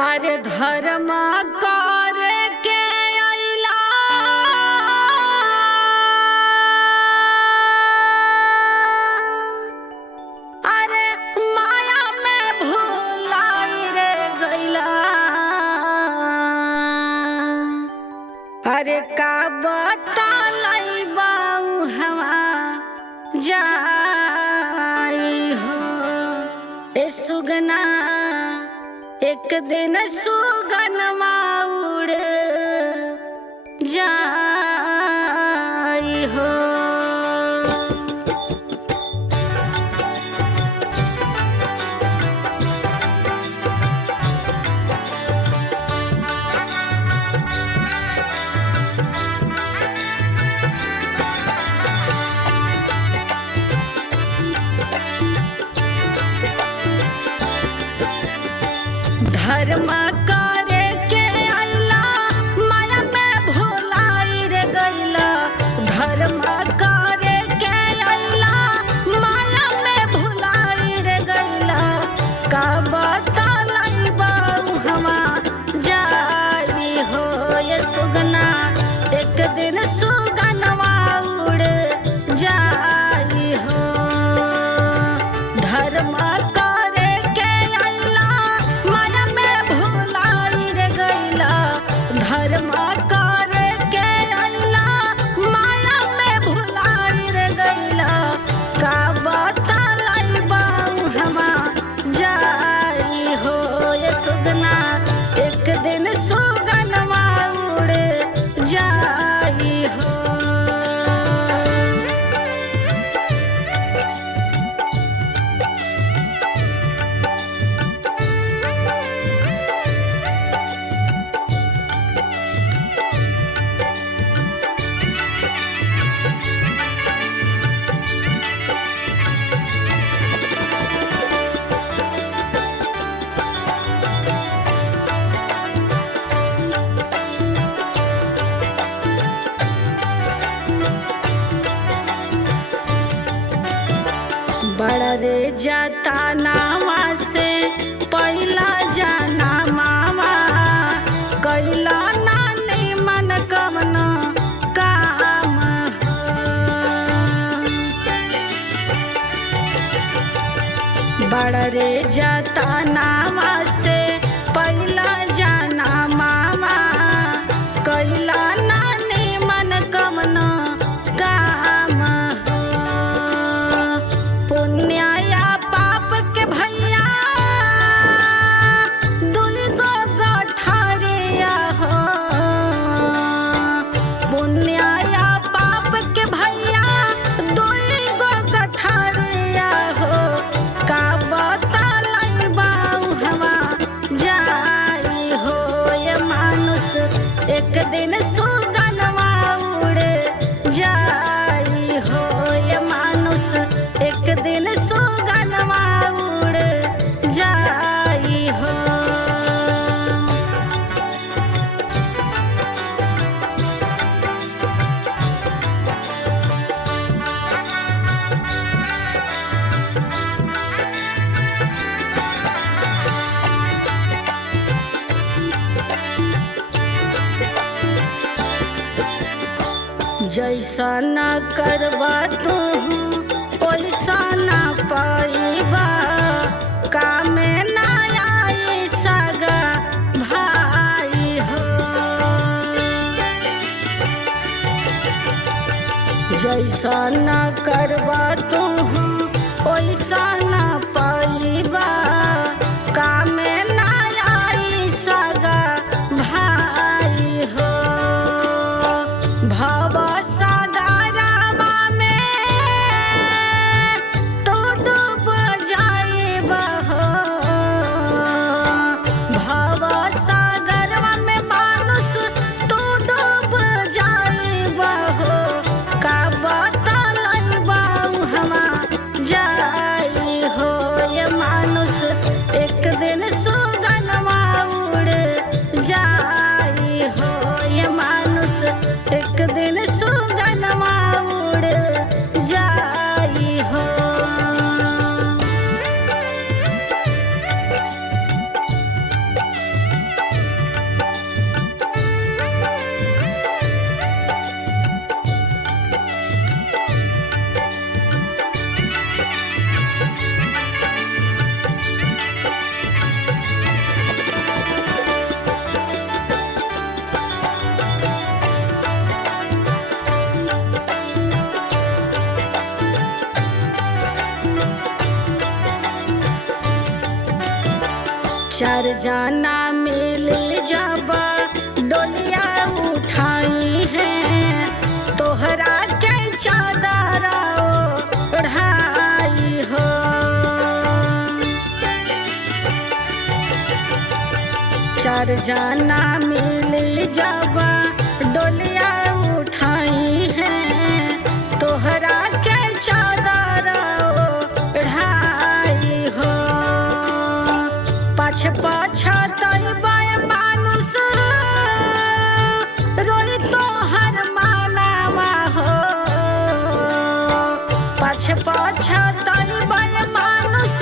अरे धर्म करे के अइला अरे माया में भुलाई रे गइला। अरे का बतालाई बाऊ हवा जाई हो ए सुगना एक दिन सुगन उड़ जाई हो। धर्म करे के अइला माया में भुलाई रे गइला। धर्म करे के अइला माया में भुलाई रे गइला। का बतालाई बाऊ हवा जाई हो ये सुगना एक दिन सुगनवा उड़ जाई हो। धर्म करे के अइला माया में भुलाई रे गइला। धर्म करे के अइला माया में भुलाई रे गइला। का बतालाई बाऊ हवा जाई हो ये सुगना एक दिन सुगनवा उड़ जाई हो। बड़ रे जाता नावा से पहिला जाना मावा कैला नानी मन कवन काम हो। बड़ रे जाता नावा से पहिला जाना मावा कैला नानी मन कवन काम हो। पुण्य या पाप के भैया दुई गो गठरिया हो। पुण्य या पाप के भैया दुई गो गठरिया हो। का बतालाई बाऊ हवा जाई हो ये मानुष एक दिन सुगनवा उड़ जाई हो। ये मानुष एक दिन सुगनवा उड़ जाई हो। जैसा न करबा तू वैसा न पाइबा। कामे न आई सगा भाई हो। जैसा न करबा तू वैसा न पाइबा। कामे न आई सगा भाई हो। भव सागरवा में तो डूब जाइबा हो। भव सागरवा में मानुष तो डूब जाइबा हो। का बतालाई चार जाना मिले जब डोलिया उठाई है तोहरा के चादर ओढ़ाई हो। चार जाना मिले जब डोलिया उठाई है तोहरा के चादर ओढ़ाई हो। पाछ पाछ तैबा मानुष रोई तोहर मानावा हो। पाछ पाछ तैबा मानुष